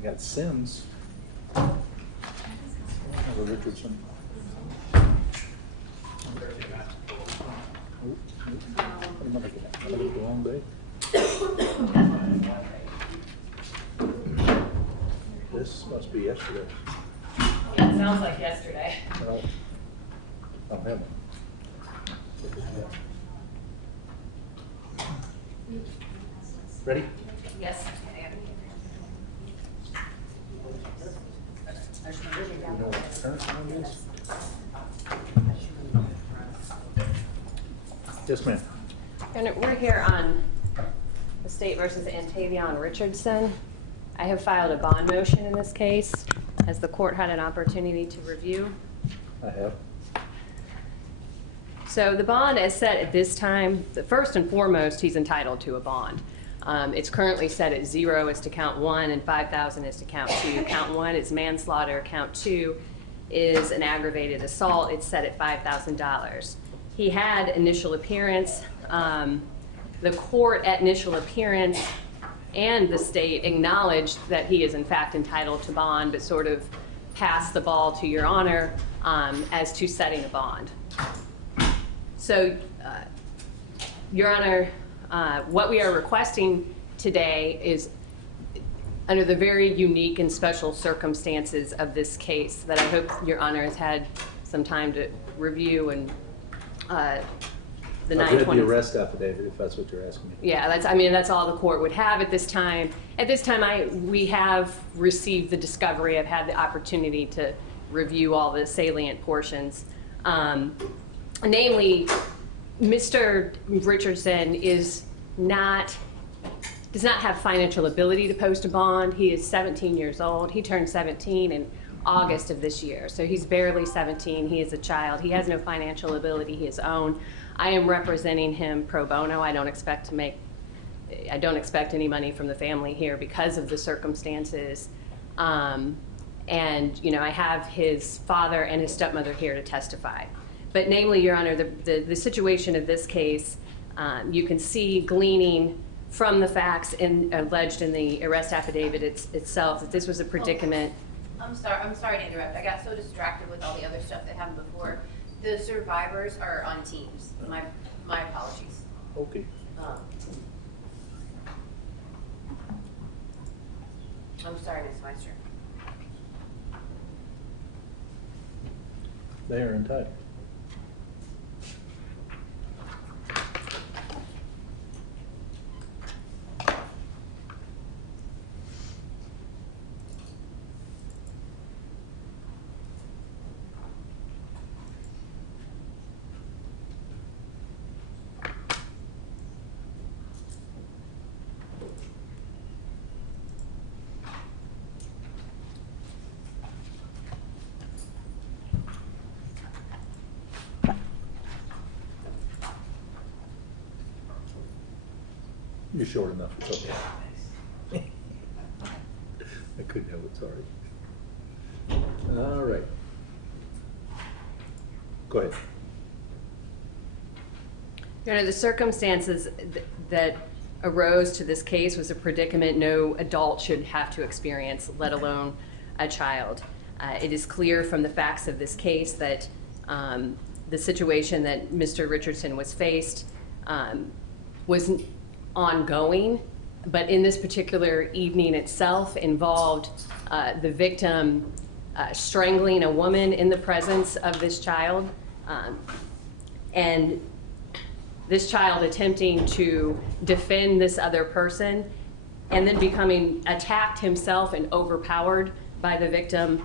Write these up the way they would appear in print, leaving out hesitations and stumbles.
We got Sims. Richardson. I'm looking at the wrong day. This must be yesterday. Yeah, it sounds like yesterday. Right. I don't have one. Ready? Yes. You know what the current time is? Yes, ma'am. And we're here on the State versus Antavion Richardson. I have filed a bond motion in this case. Has the court had an opportunity to review? I have. So the bond is set at this time. First and foremost, he's entitled to a bond. It's currently set at 0 as to count 1 and 5,000 as to count 2. Count 1 is manslaughter. Count 2 is an aggravated assault. It's set at $5,000. He had initial appearance. The court at initial appearance and the state acknowledged that he is in fact entitled to bond, but sort of passed the ball to Your Honor as to setting a bond. So, Your Honor, what we are requesting today is, under the very unique and special circumstances of this case that I hope Your Honor has had some time to review, and the 920. I've read the arrest affidavit, if that's what you're asking me. Yeah, that's all the court would have at this time. At this time, we have received the discovery. I've had the opportunity to review all the salient portions. Namely, Mr. Richardson does not have financial ability to post a bond. He is 17 years old. He turned 17 in August of this year. So he's barely 17. He is a child. He has no financial ability his own. I am representing him pro bono. I don't expect any money from the family here because of the circumstances. And, you know, I have his father and his stepmother here to testify. But namely, Your Honor, the situation of this case, you can see gleaning from the facts alleged in the arrest affidavit itself that this was a predicament. I'm sorry to interrupt. I got so distracted with all the other stuff that happened before. The survivors are on teams. My apologies. Okay. I'm sorry, Ms. Meister. They are entitled. You're short enough, it's okay. I couldn't help it, sorry. All right. Go ahead. Your Honor, the circumstances that arose to this case was a predicament no adult should have to experience, let alone a child. It is clear from the facts of this case that the situation that Mr. Richardson was faced was ongoing, but in this particular evening itself involved the victim strangling a woman in the presence of this child, and this child attempting to defend this other person, and then becoming attacked himself and overpowered by the victim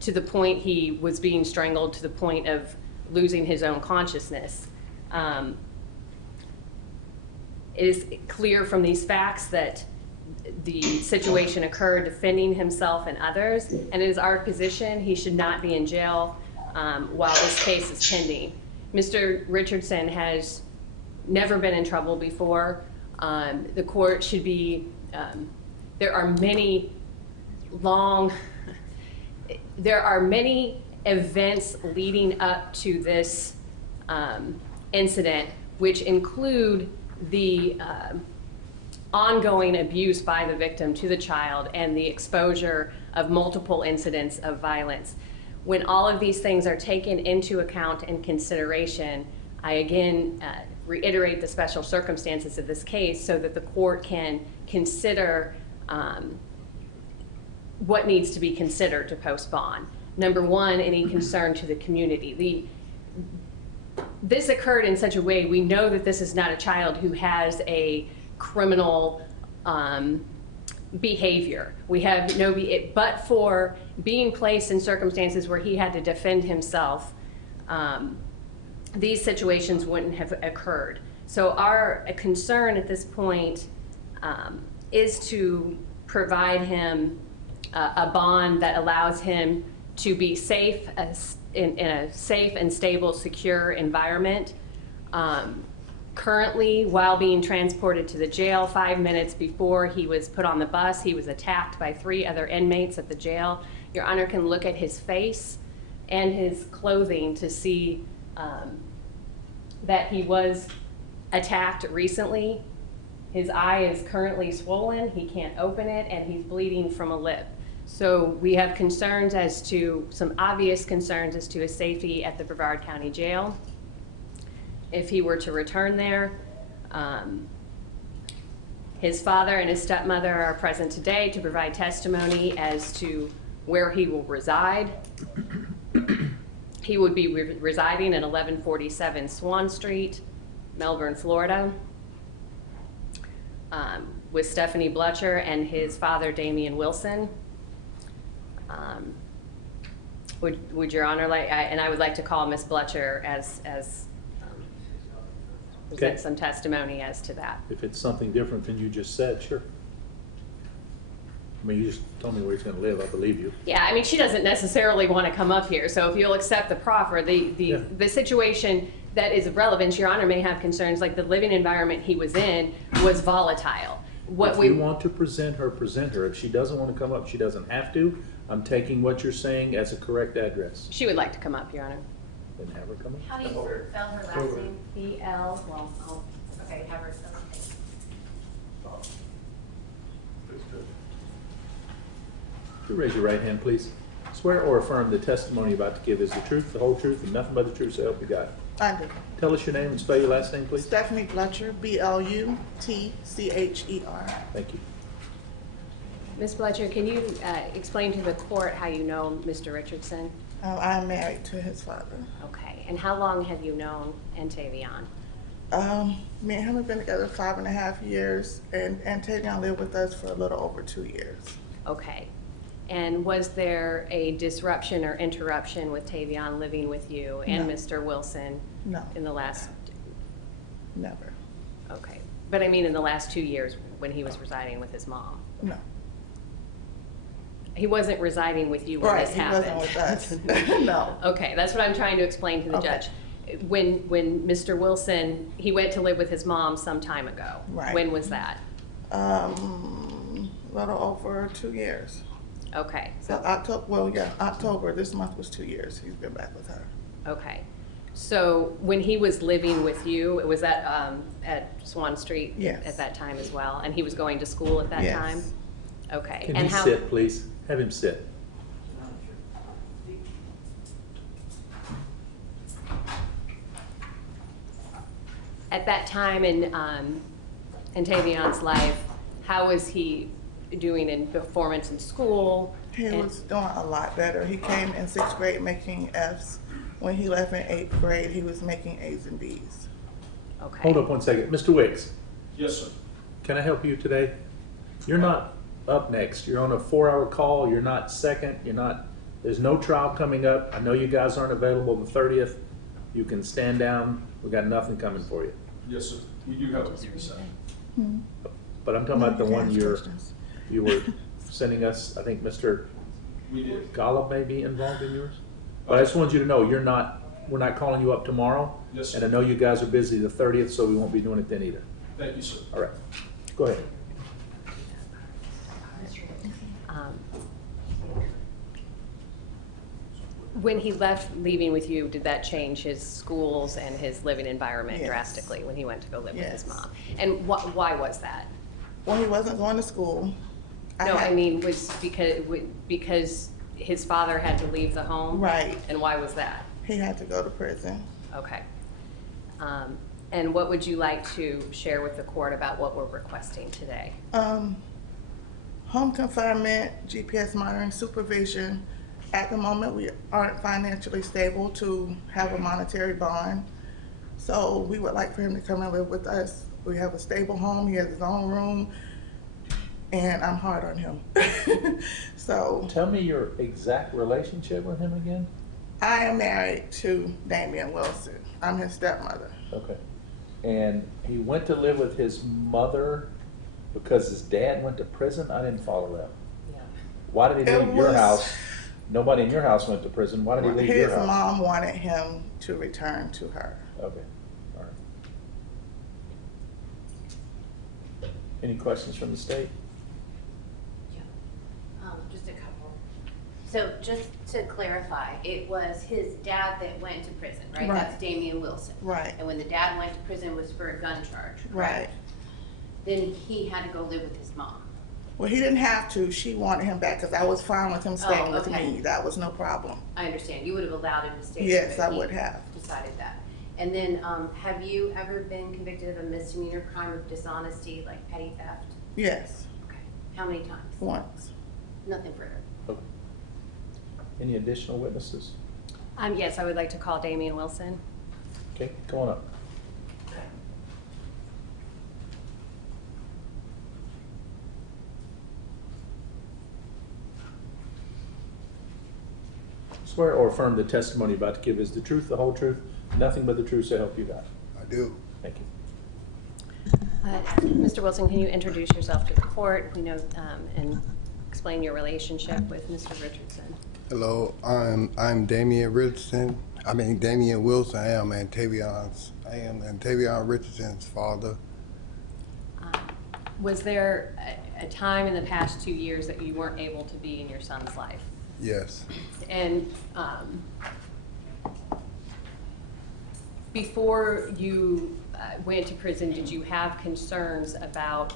to the point he was being strangled to the point of losing his own consciousness. It is clear from these facts that the situation occurred defending himself and others, and it is our position he should not be in jail while this case is pending. Mr. Richardson has never been in trouble before. The court should be, there are many events leading up to this incident, which include the ongoing abuse by the victim to the child and the exposure of multiple incidents of violence. When all of these things are taken into account and consideration, I again reiterate the special circumstances of this case so that the court can consider what needs to be considered to post bond. Number one, any concern to the community. This occurred in such a way, we know that this is not a child who has a criminal behavior. We have no, but for being placed in circumstances where he had to defend himself, these situations wouldn't have occurred. So our concern at this point is to provide him a bond that allows him to be safe in a safe and stable, secure environment. Currently, while being transported to the jail, 5 minutes before he was put on the bus, he was attacked by 3 other inmates at the jail. Your Honor can look at his face and his clothing to see that he was attacked recently. His eye is currently swollen, he can't open it, and he's bleeding from a lip. So we have concerns as to, some obvious concerns as to his safety at the Brevard County Jail. If he were to return there, his father and his stepmother are present today to provide testimony as to where he will reside. He would be residing at 1147 Swan Street, Melbourne, Florida, with Stephanie Bletcher and his father, Damian Wilson. Would Your Honor like, and I would like to call Ms. Bletcher as present some testimony as to that. If it's something different than you just said, sure. I mean, you just told me where he's going to live. I believe you. Yeah, I mean, she doesn't necessarily want to come up here. So if you'll accept the proffer, the situation that is of relevance, Your Honor may have concerns like the living environment he was in was volatile. If you want to present her, present her. If she doesn't want to come up, she doesn't have to. I'm taking what you're saying as a correct address. She would like to come up, Your Honor. Then have her come up. How do you spell her last name? E-L, well, I'll Okay, have her spell it. Would you raise your right hand, please? Swear or affirm the testimony you're about to give is the truth, the whole truth, and nothing but the truth, so help you God. I do. Tell us your name and spell your last name, please. Stephanie Bletcher, Bluttcher. Thank you. Ms. Bletcher, can you explain to the court how you know Mr. Richardson? I'm married to his father. Okay, and how long have you known Antavion? Me and him have been together 5.5 years, and Tavion lived with us for a little over 2 years. Okay, and was there a disruption or interruption with Tavion living with you and No. Mr. Wilson? No. In the last? Never. Okay, but I mean in the last 2 years when he was residing with his mom? No. He wasn't residing with you when Right, this he happened? wasn't with us. No. Okay, that's what I'm trying to explain to the Okay. judge. When Mr. Wilson, he went to live with his mom some time ago. Right. When was that? A little over 2 years. Okay, So October, this month was 2 years he's been back with her. okay. So when he was living with you, was that at Swan Street? Yes. At that time as well? And he was going to school at that Yes. time? Okay. Can and he how? sit, please? Have him sit. At that time in Tavion's life, how was he doing in performance in school? He And- was doing a lot better. He came in 6th grade making Fs. When he left in 8th grade, he was making A's and B's. Okay. Hold up one second. Mr. Wicks, Yes, sir. can I help you today? You're not up next. You're on a 4-hour call. You're not second. You're not, there's no trial coming up. I know you guys aren't available the 30th. You can stand down. We got nothing coming for you. Yes, sir. We do have a few set. But I'm talking about the one Questions? you were sending us, I think Mr. We did. Golub may be involved in yours. But I just want you to know, we're not calling you up tomorrow. Yes, sir. And I know you guys are busy the 30th, so we won't be doing it then either. Thank you, sir. All right, go ahead. When he left leaving with you, did that change his schools and his living environment Yes. drastically when he went to go live with his Yes. mom? And why was that? when he wasn't going to school. No, I had- mean, was because his father had to leave the home? Right. And why was that? He had to go to prison. Okay. And what would you like to share with the court about what we're requesting today? Home confinement, GPS monitoring, supervision. At the moment, we aren't financially stable to have a monetary bond. So we would like for him to come and live with us. We have a stable home, he has his own room, and I'm hard on him. So Tell me your exact relationship with him again? I am married to Damian Wilson. I'm his stepmother. Okay. And he went to live with his mother because his dad went to prison? I didn't follow that. Yeah. Why did he It leave your was- house? Nobody in your house went to prison. Why did he leave His your house? mom wanted him to return to her. Okay, all right. Any questions from the state? Just a couple. So just to clarify, it was his dad that went to prison, right? Right. That's Damian Wilson. Right. And when the dad went to prison, it was for a gun charge, Right. correct? Then he had to go live with his mom. Well, he didn't have to. She wanted him back because I was fine with him staying with okay. me. That was no problem. I understand. You would have allowed him to stay. Yes, there, I but would he have. Decided that. And then, have you ever been convicted of a misdemeanor crime of dishonesty, like petty theft? Yes, Okay. How many times? once. Nothing further. Okay. Any additional witnesses? Yes, I would like to call Damian Wilson. Okay, come on up. Swear or affirm the testimony you're about to give is the truth, the whole truth, nothing but the truth, so help you God. I do. Thank you. Mr. Wilson, can you introduce yourself to the court, and explain your relationship with Mr. Richardson? Hello, I'm Damian Richardson. Damian Wilson. I am Antavion Richardson's father. Was there a time in the past 2 years that you weren't able to be in your son's life? Yes. And before you went to prison, did you have concerns about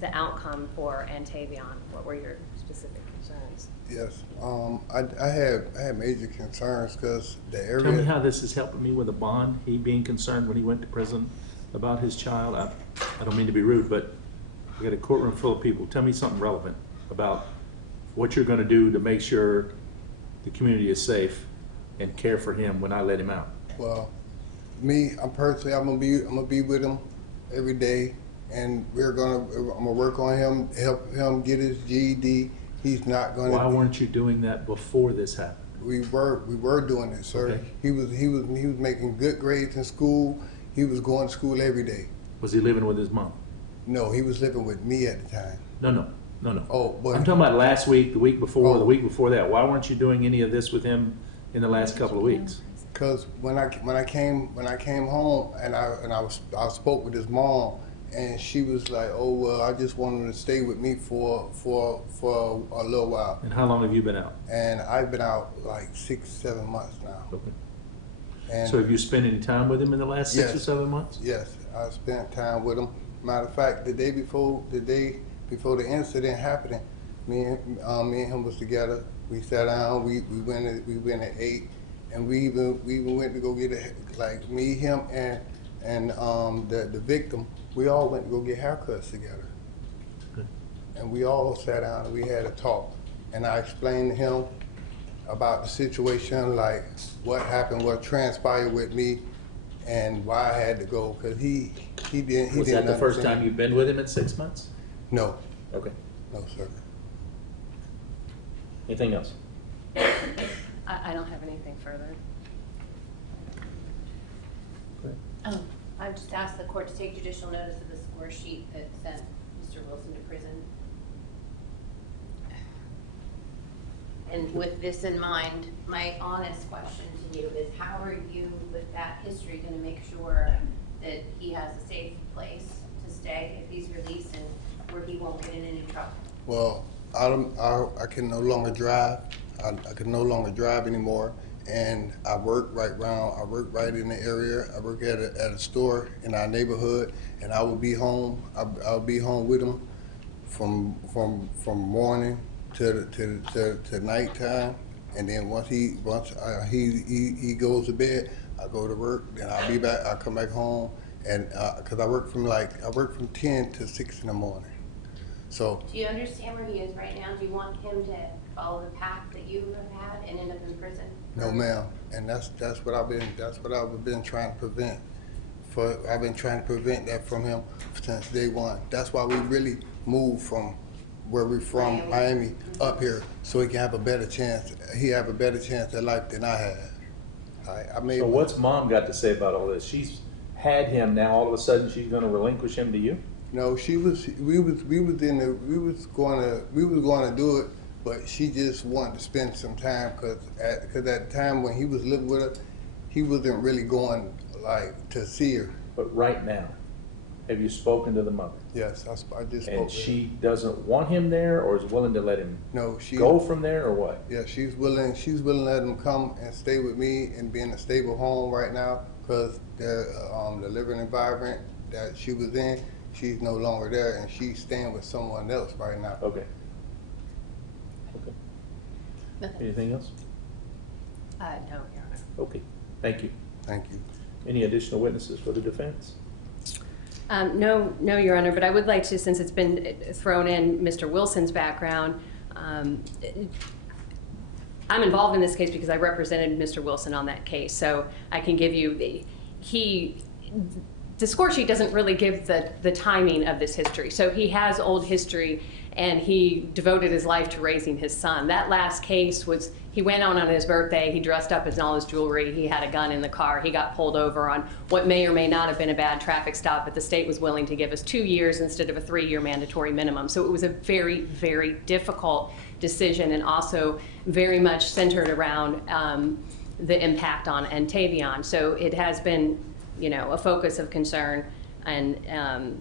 the outcome for Antavion? What were your specific concerns? Yes. I had major concerns because the area. Tell me how this is helping me with a bond, he being concerned when he went to prison about his child. I don't mean to be rude, but we got a courtroom full of people. Tell me something relevant about what you're gonna do to make sure the community is safe and care for him when I let him out. Well, I'm gonna be with him every day, and I'm gonna work on him, help him get his GED. He's not gonna. Why weren't you doing that before this happened? We were doing it, sir. Okay. He was making good grades in school. He was going to school every day. Was he living with his mom? No, he was living with me at the time. No. Oh, but I'm talking about last week, the week before, the Oh. week before that. Why weren't you doing any of this with him in the last couple of weeks? because when I came home and I spoke with his mom, and she was like, "Oh well, I just wanted to stay with me for a little while." And how long have you been out? And I've been out like 6-7 months now. Okay. And So have you spent any time with him in the last 6 or Yes. 7 months? yes, I spent time with him. Matter of fact, the day before the incident happened, me and him was together. We sat down. We went and ate, and we even went to go get like me, him, and the victim. We all went to go get haircuts together, Good. and we all sat down and we had a talk. And I explained to him about the situation, like what happened, what transpired with me, and why I had to go, because he didn't. Was that the first understand. time you've been with him in 6 months? No, Okay. no, sir. Anything else? I don't have anything further. I just asked the court to take judicial notice of the score sheet that sent Mr. Wilson to prison. And with this in mind, my honest question to you is, how are you, with that history, gonna make sure that he has a safe place to stay if he's released and where he won't get in any trouble? Well, I can no longer drive. I can no longer drive anymore, and I work right in the area. I work at a store in our neighborhood, and I will be home. I'll be home with him from morning to nighttime, and then once he goes to bed, I go to work. Then I'll be back. I come back home, and because I work from 10 to 6 in the morning. So Do you understand where he is right now? Do you want him to follow the path that you have had and end up in prison? no, ma'am, and that's what I've been trying to prevent. I've been trying to prevent that from him since day one. That's why we really moved from where we're from, Miami, up here, so he can have a better chance. He have a better chance at life than I had. I made. So what's mom got to say about all this? She's had him, now all of a sudden she's gonna relinquish him to you? No, we was going to do it, but she just wanted to spend some time because at the time when he was living with her, he wasn't really going like to see her. But right now, have you spoken to the mother? Yes, I just spoke And with her. she doesn't want him there, or is willing to let him No, she go from there, or what? Yeah, she's willing to let him come and stay with me and be in a stable home right now because the living environment that she was in, she's no longer there and she's staying with someone else right now. Okay. Okay. Nothing. Anything else? No, Your Honor. Okay, thank you. Thank you. Any additional witnesses for the defense? No, Your Honor, but I would like to, since it's been thrown in Mr. Wilson's background, I'm involved in this case because I represented Mr. Wilson on that case, so I can give you, the score sheet doesn't really give the timing of this history. So he has old history, and he devoted his life to raising his son. That last case was, he went on his birthday, he dressed up in all his jewelry, he had a gun in the car, he got pulled over on what may or may not have been a bad traffic stop, but the state was willing to give us 2 years instead of a 3-year mandatory minimum. So it was a very, very difficult decision, and also very much centered around the impact on Antavion. So it has been, you know, a focus of concern, and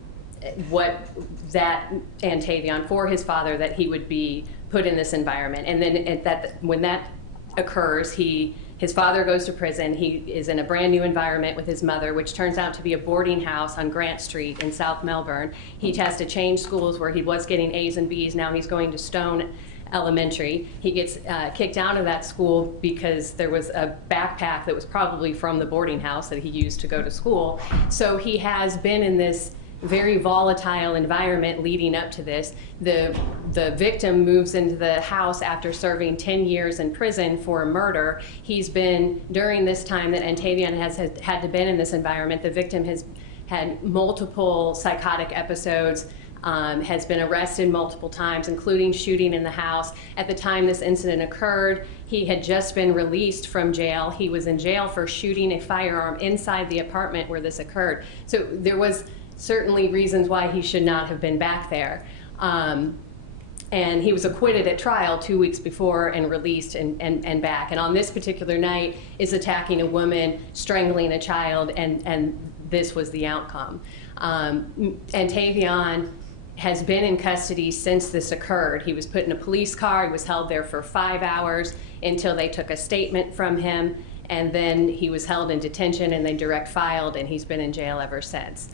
what that Antavion, for his father, that he would be put in this environment. And then when that occurs, his father goes to prison. He is in a brand new environment with his mother, which turns out to be a boarding house on Grant Street in South Melbourne. He has to change schools where he was getting A's and B's. Now he's going to Stone Elementary. He gets kicked out of that school because there was a backpack that was probably from the boarding house that he used to go to school. So he has been in this very volatile environment leading up to this. The victim moves into the house after serving 10 years in prison for a murder. He's been, during this time that Antavion has had to been in this environment, the victim has had multiple psychotic episodes, has been arrested multiple times, including shooting in the house. At the time this incident occurred, he had just been released from jail. He was in jail for shooting a firearm inside the apartment where this occurred. So there was certainly reasons why he should not have been back there. And he was acquitted at trial 2 weeks before and released and back. And on this particular night is attacking a woman, strangling a child, and this was the outcome. Antavion has been in custody since this occurred. He was put in a police car. He was held there for 5 hours until they took a statement from him, and then he was held in detention and they direct filed, and he's been in jail ever since.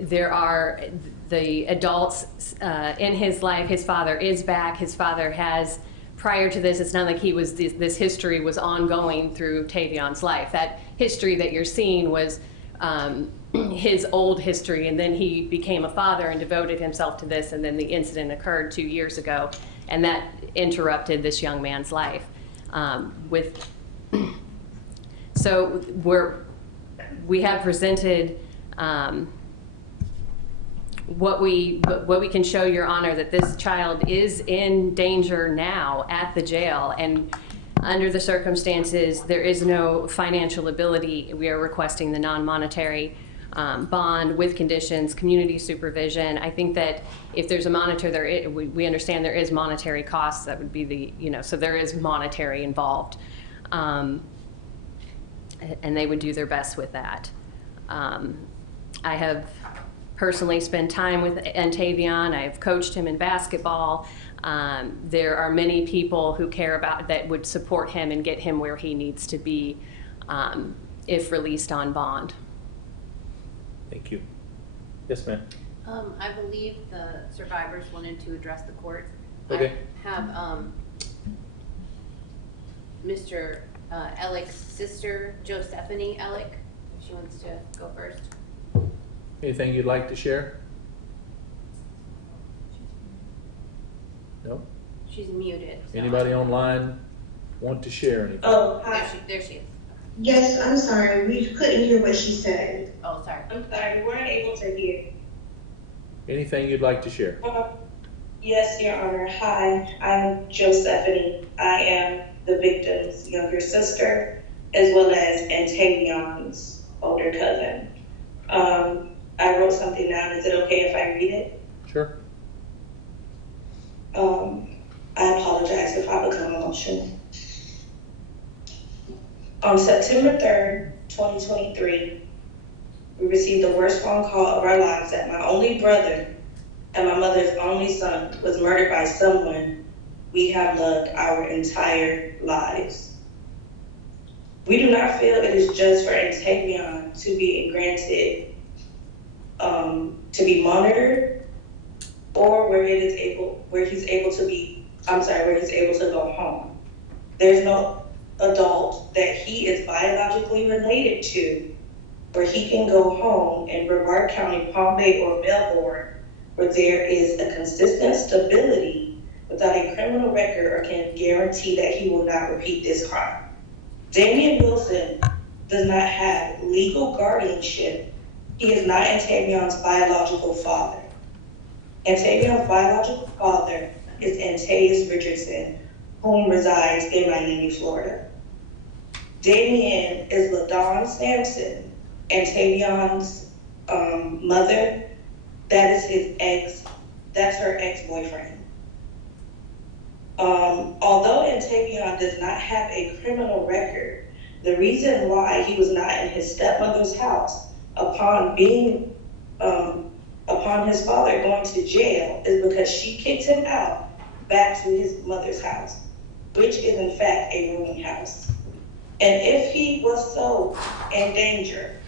There are the adults in his life. His father is back. His father has, prior to this, it's not like he was, this history was ongoing through Tavion's life. That history that you're seeing was his old history, and then he became a father and devoted himself to this, and then the incident occurred 2 years ago, and that interrupted this young man's life. So we have presented what we can show, Your Honor, that this child is in danger now at the jail, and under the circumstances, there is no financial ability. We are requesting the non-monetary bond with conditions, community supervision. I think that if there's a monetary, we understand there is monetary costs. That would be the, so there is monetary involved. And they would do their best with that. I have personally spend time with Antavion. I've coached him in basketball. There are many people who care about that would support him and get him where he needs to be if released on bond. Thank you. Yes, ma'am. I believe the survivors wanted to address the court. Okay. I have Mr. Ellick's sister, Josephine Ellick, if she wants to go first. Anything you'd like to share? No? She's muted. so- Anybody online want to share anything? Oh, hi. There she is. Yes, I'm sorry. We couldn't hear what she said. Oh, sorry. I'm sorry. We weren't able to hear. Anything you'd like to share? Yes, Your Honor. Hi, I'm Josephine. I am the victim's younger sister, as well as Antavion's older cousin. I wrote something down. Is it okay if I read it? Sure. I apologize if I become emotional. On September 3rd, 2023, we received the worst phone call of our lives that my only brother and my mother's only son was murdered by someone we have loved our entire lives. We do not feel it is just for Antavion to be granted to be monitored, or where he's able to go home. There's no adult that he is biologically related to where he can go home in Brevard County, Palm Bay, or Melbourne, where there is a consistent stability without a criminal record or can guarantee that he will not repeat this crime. Damian Wilson does not have legal guardianship. He is not Antavion's biological father. Antavion's biological father is Antaeus Richardson, whom resides in Miami, Florida. Damian is LaDawn Sampson, Antavion's mother. That's her ex-boyfriend. Although Antavion does not have a criminal record, the reason why he was not in his stepmother's house upon his father going to jail is because she kicked him out back to his mother's house, which is in fact a rooming house. And if he was so in danger,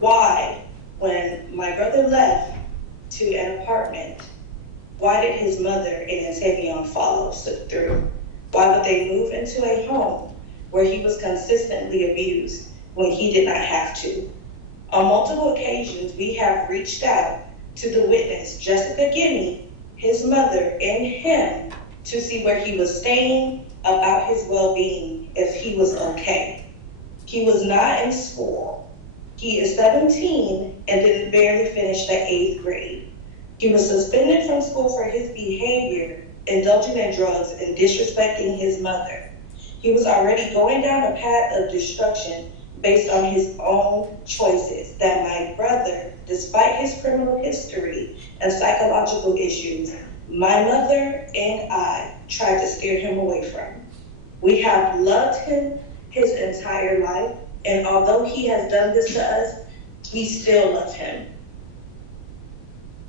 why, when my brother left to an apartment, why did his mother and Antavion follow through? Why would they move into a home where he was consistently abused when he did not have to? On multiple occasions, we have reached out to the witness, Jessica Gimme, his mother, and him to see where he was staying, about his well-being, if he was okay. He was not in school. He is 17 and didn't barely finish the 8th grade. He was suspended from school for his behavior, indulging in drugs and disrespecting his mother. He was already going down a path of destruction based on his own choices that my brother, despite his criminal history and psychological issues, my mother and I tried to steer him away from. We have loved him his entire life, and although he has done this to us, we still love him.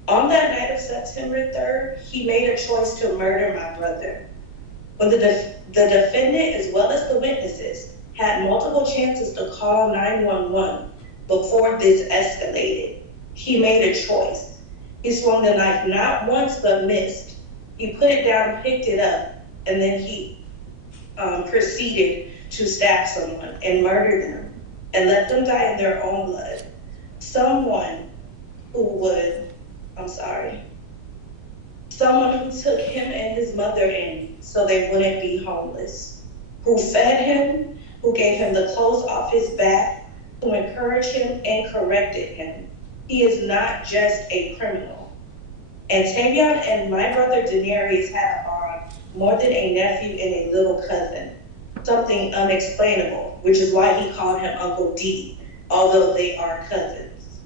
On that night of September 3rd, he made a choice to murder my brother. When the defendant, as well as the witnesses, had multiple chances to call 911 before this escalated, he made a choice. He swung the knife not once but missed. He put it down, picked it up, and then he proceeded to stab someone and murder them and let them die in their own blood. Someone who took him and his mother in so they wouldn't be homeless, who fed him, who gave him the clothes off his back, who encouraged him and corrected him. He is not just a criminal. Antavion and my brother Denareus had a bond more than a nephew and a little cousin, something unexplainable, which is why he called him Uncle D, although they are cousins.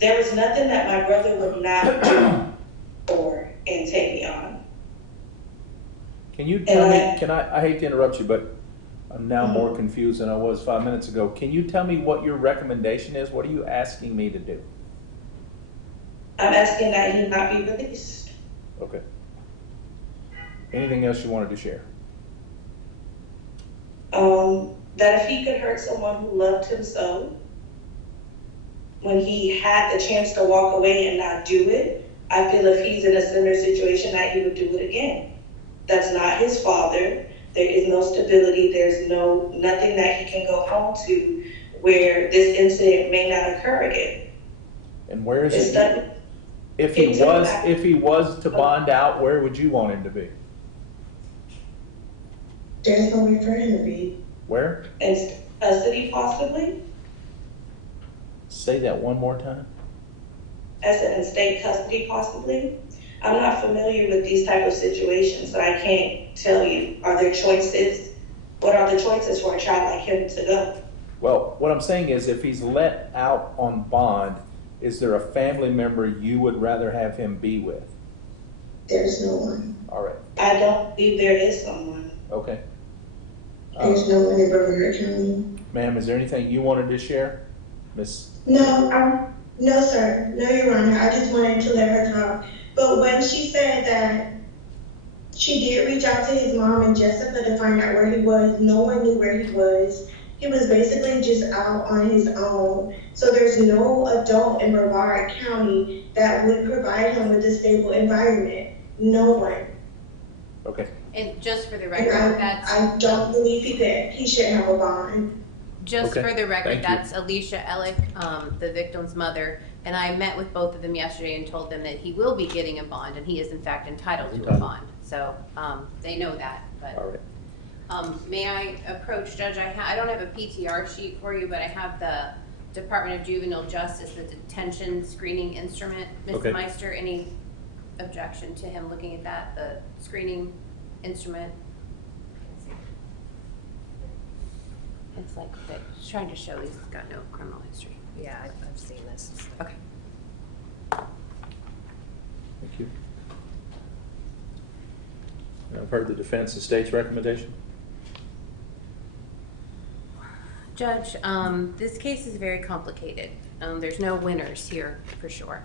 There was nothing that my brother would not do for Antavion. Can you tell me, I hate to interrupt you, but I'm now more confused than I was 5 minutes ago. Can you tell me what your recommendation is? What are you asking me to do? I'm asking that he not be released. Okay. Anything else you wanted to share? That if he could hurt someone who loved him so, when he had the chance to walk away and not do it, I feel if he's in a similar situation that he would do it again. That's not his father. There is no stability. There's nothing that he can go home to where this incident may not occur again. And where is It's it? done. If he was to bond out, where would you want him to be? There's nowhere for him to be. Where? In custody, possibly. Say that one more time. As in state custody, possibly. I'm not familiar with these type of situations, so I can't tell you. Are there choices? What are the choices for a child like him to go? Well, what I'm saying is if he's let out on bond, is there a family member you would rather have him be with? There's no one. All right. I don't believe there is someone. Okay. There's no one in Brotherhood County. Ma'am, is there anything you wanted to share? Miss? No, no, sir. No, Your Honor. I just wanted to let her talk. But when she said that she did reach out to his mom and Jessica to find out where he was, no one knew where he was. He was basically just out on his own. So there's no adult in Brevard County that would provide him with a stable environment. No one. Okay. And just for the And record, that's, I don't believe he should have a bond. just Okay, for the record, thank you. that's Alicia ELLICK, the victim's mother. And I met with both of them yesterday and told them that he will be getting a bond, and he is in fact entitled to a Entitled. bond. So, they know that, but. All right. May I approach, Judge? I don't have a PTR sheet for you, but I have the Department of Juvenile Justice, the detention screening instrument. Okay. Mr. Meister, any objection to him looking at that, the screening instrument? It's like, it's trying to show he's got no criminal history. Yeah, I've seen this. Okay. Thank you. I've heard the defense and state's recommendation. Judge, this case is very complicated. There's no winners here, for sure.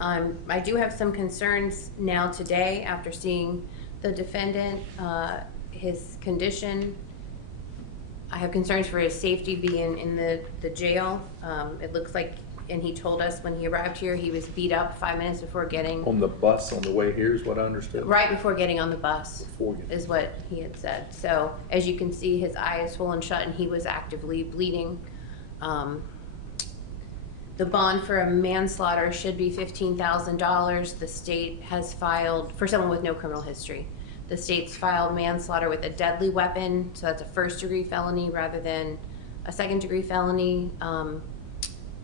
I do have some concerns now today after seeing the defendant, his condition. I have concerns for his safety being in the jail. It looks like, and he told us when he arrived here, he was beat up 5 minutes before getting, On the bus on the way here is what I understood. right before getting on the bus. Before you. Is what he had said. So as you can see, his eye is swollen shut and he was actively bleeding. The bond for a manslaughter should be $15,000. The state has filed, for someone with no criminal history, the state's filed manslaughter with a deadly weapon, so that's a first-degree felony rather than a second-degree felony.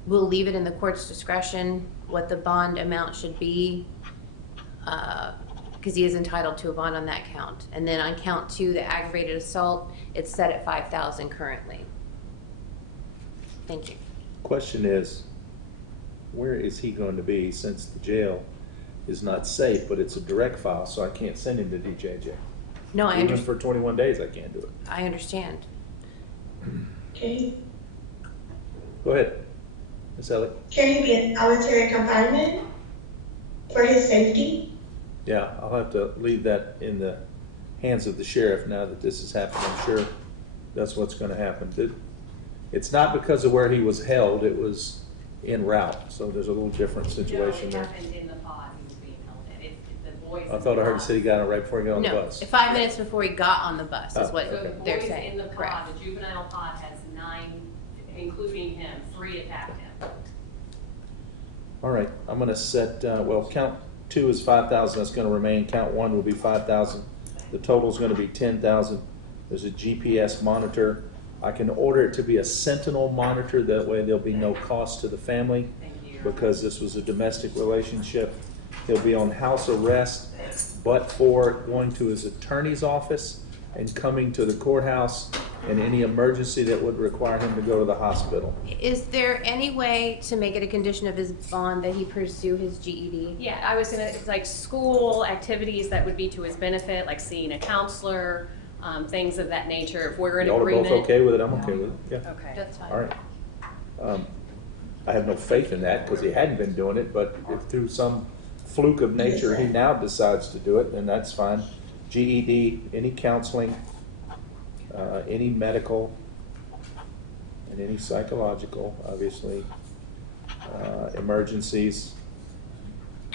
We'll leave it in the court's discretion what the bond amount should be, because he is entitled to a bond on that count. And then on count 2, the aggravated assault, it's set at $5,000 currently. Thank you. Question is, where is he going to be since the jail is not safe, but it's a direct file, so I can't send him to DJJ. No, I Even understand. for 21 days, I can't do it. I understand. Okay. Go ahead, Ms. Ellick. Can he be in solitary confinement for his safety? Yeah, I'll have to leave that in the hands of the sheriff now that this has happened. I'm sure that's what's going to happen. It's not because of where he was held, it was en route, so there's a little different situation there. happened in the pod he was being held in. The boys. I thought I heard the city got it right before he got on the No, bus. 5 minutes before he got on the bus is Oh, what So the they're boys saying. in the pod, Correct. the juvenile pod has 9, including him, 3 attacked him. All right, I'm gonna set, well, count 2 is 5,000, that's gonna remain. Count 1 will be 5,000. The total's gonna be 10,000. There's a GPS monitor. I can order it to be a sentinel monitor, that way there'll be no cost to the family Thank you. because this was a domestic relationship. He'll be on house arrest, but for going to his attorney's office and coming to the courthouse and any emergency that would require him to go to the hospital. Is there any way to make it a condition of his bond that he pursue his GED? Yeah, I was gonna, it's like school activities that would be to his benefit, like seeing a counselor, things of that nature, if we're in Y'all are agreement. both okay with it? I'm okay with it, yeah. Okay. That's fine. All right. I have no faith in that because he hadn't been doing it, but if through some fluke of nature he now decides to do it, then that's fine. GED, any counseling, any medical, and any psychological, obviously, emergencies.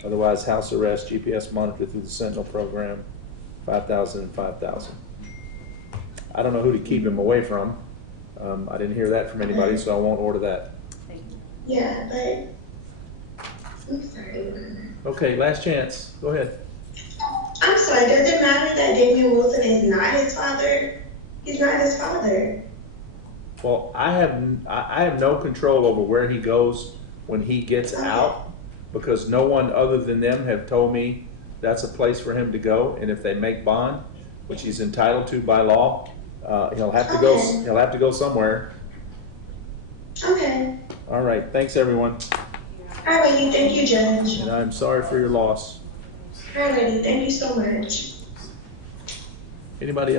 Otherwise, house arrest, GPS monitor through the Sentinel program, 5,000 and 5,000. I don't know who to keep him away from. I didn't hear that from anybody, so I won't order that. Yeah, but I'm sorry. Okay, last chance. Go ahead. I'm sorry, does it matter that Damian Wilson is not his father? He's not his father. Well, I have no control over where he goes when he gets out, because no one other than them have told me that's a place for him to go. And if they make bond, which he's entitled to by law, he'll have to go. Okay. He'll have to go somewhere. Okay. All right. Thanks, everyone. Alrighty, thank you, Judge. And I'm sorry for your loss. Alrighty, thank you so much. Anybody else?